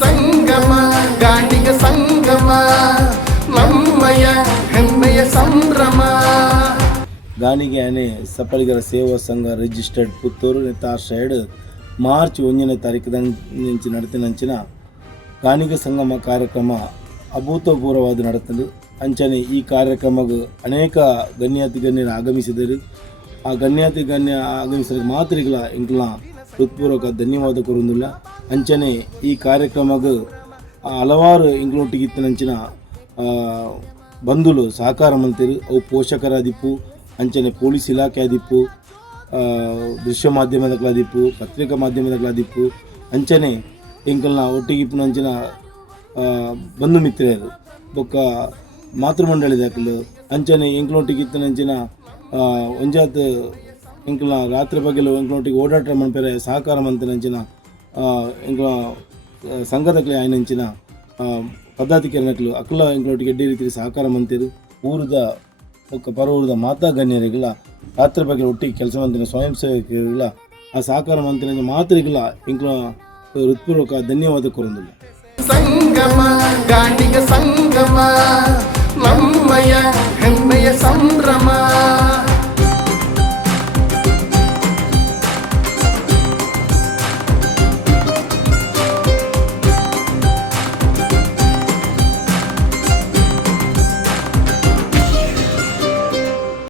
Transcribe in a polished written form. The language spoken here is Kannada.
ಸಂಗಮ ಗಾಣಿಗ ಸಂಗಮ ನಮ್ಮಯ ಹೆಮ್ಮೆಯ ಸಂಭ್ರಮ. ಗಾಣಿಗೆ ಆನೆ ಸಪ್ಪಳಿಗರ ಸೇವಾ ಸಂಘ ರಿಜಿಸ್ಟರ್ಡ್ ಪುತ್ತೂರು ತಾರ್ಷೆಡ್ ಮಾರ್ಚ್ 1ನೇ ತಾರೀಕು నుంచి ನಡೆತಿನಂಚಿನ ಗಾಣಿಗ ಸಂಗಮ ಕಾರ್ಯಕ್ರಮ ಅಭೂತಪೂರ್ವವಾದ ನಡೆತದೆ. ಅಂಚನೆ ಈ ಕಾರ್ಯಕ್ರಮಕ್ಕೆ ಅನೇಕ ಗಣ್ಯಾತಿ ಗಣ್ಯರು ಆಗಮಿಸಿದರು. ಆ ಗಣ್ಯಾತಿ ಗಣ್ಯ ಆಗಮಿಸಿದ ಮಾತ್ರಿಗಳ ಇಂಕ್ಲ ಹೃತ್ಪೂರ್ವಕ ಧನ್ಯವಾದ ಕೊರುವುದಿಲ್ಲ. ಅಂಚನೆ ಈ ಕಾರ್ಯಕ್ರಮಕ್ಕೆ ಹಲವಾರು ಇಂಕ್ಲೊಟ್ಟಿಗಿತ್ತಿನಂಚಿನ ಬಂಧುಗಳು ಸಹಕಾರ ಮಂತ್ರಿ ಅವು ಪೋಷಕರಾದಿಪ್ಪು, ಅಂಚನೆ ಪೊಲೀಸ್ ಇಲಾಖೆ ಆದಿಪ್ಪು, ದೃಶ್ಯ ಮಾಧ್ಯಮದಗಳಾದಿಪ್ಪು, ಪತ್ರಿಕಾ ಮಾಧ್ಯಮದಗಳಾದಿಪ್ಪು, ಅಂಚನೆ ಇಂಕಲ್ನ ಒಟ್ಟಿಗಿಪ್ಪಿನಂಚಿನ ಬಂಧು ಮಿತ್ರರು ಬೊಕ್ಕ ಮಾತೃಮಂಡಳಿ ದಾಖಲು ಅಂಚನೆ ಎಂಕ್ಲೊಟ್ಟಿಗಿತ್ತಿನಂಚಿನ ಒಂಜಾತ್ ಎಂಕ್ಲ ರಾತ್ರಿ ಬಗೆಲು ಎಂಕ್ಲೊಟ್ಟಿಗೆ ಓಡಾಟ ಮನ್ಪೆರೆ ಸಹಕಾರ ಮಂತ್ರಿನಂಚಿನ ಎಂಕ್ಲ ಸಂಘದಕ್ಲೆ ಆಯ್ನಂಚಿನ ಪದಾಧಿಕಾರಿನಕ್ಲು ಅಕ್ಲ ಎಂಕ್ಲೊಟ್ಟಿಗೆ ಎಡ್ಡೆ ರೀತಿಯ ಸಹಕಾರ ಮಂತ್ರಿ ಊರದ ಬೊಕ್ಕ ಪರ ಊರದ ಮಾತಾ ಗಣ್ಯರಿಗಳ ರಾತ್ರಿ ಬಗ್ಗೆ ಒಟ್ಟಿಗೆ ಕೆಲಸ ಮಂತ್ರಿನ ಸ್ವಯಂ ಸೇವಕರಿಗಳ ಆ ಸಹಕಾರ ಮಂತ್ರಿನ ಮಾತ್ರಿಗಳ ಇಂಕ್ಲ ಹೃತ್ಪೂರ್ವಕ ಧನ್ಯವಾದ ಕೊರೊಂದಿಲ್ಲ. ಸಂಗಮ ಗಾಣಿಗ ಸಂಗಮ